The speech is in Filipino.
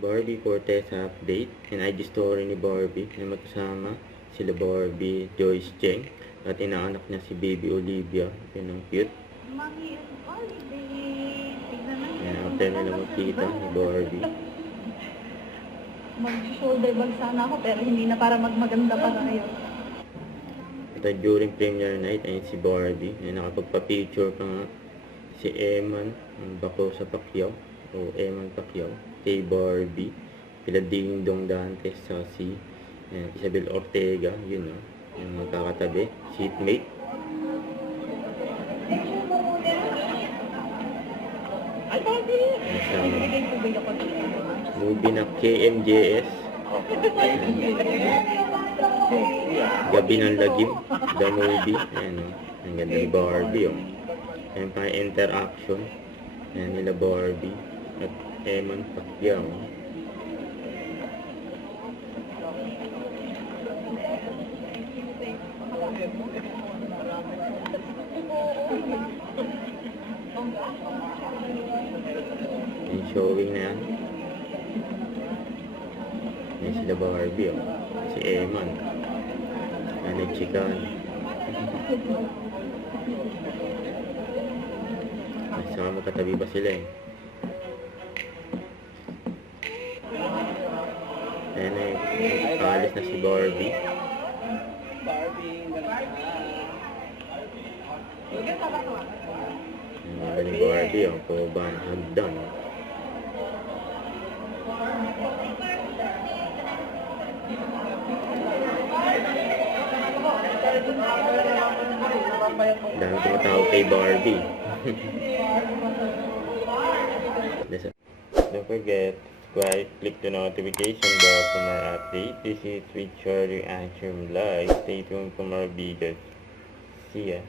Barbie Fortesa update and IG story ni Barbie na magkasama sila Barbie, Joyce Cheng at inaanak niya si Baby Olivia. Yun ang cute. Mami and Barbie. Tignan natin. Yan, after nila magkita ni Barbie. Mag-shoulder bag sana ako pero hindi na para magmaganda pa tayo. At during premiere night ay si Barbie na nakapagpa-picture pa nga si Eman ang bako sa Pacquiao o Eman Pacquiao kay Barbie, kila Ding Dong Dantes sa si Isabel Ortega, yun o, yung magkakatabi, seatmate. Ay, Barbie! Movie na KMJS, Gabi ng Lagim, the movie. Ayan o, ang ganda ni Barbie o. Ayan pa interaction. Ayan nila Barbie at Eman Pacquiao. Yung showing na yan. Ayan sila Barbie o. Si Eman. Ayan nagchikan. Saka magkatabi pa sila eh. Ayan eh, nakalis na si Barbie. Ayan ni Barbie, ang kuban, hagdan. Dami tumatawag kay Barbie. Don't forget, subscribe, click the notification bell for more updates. This is Richard Reaction Live. Stay tuned for more videos. See ya.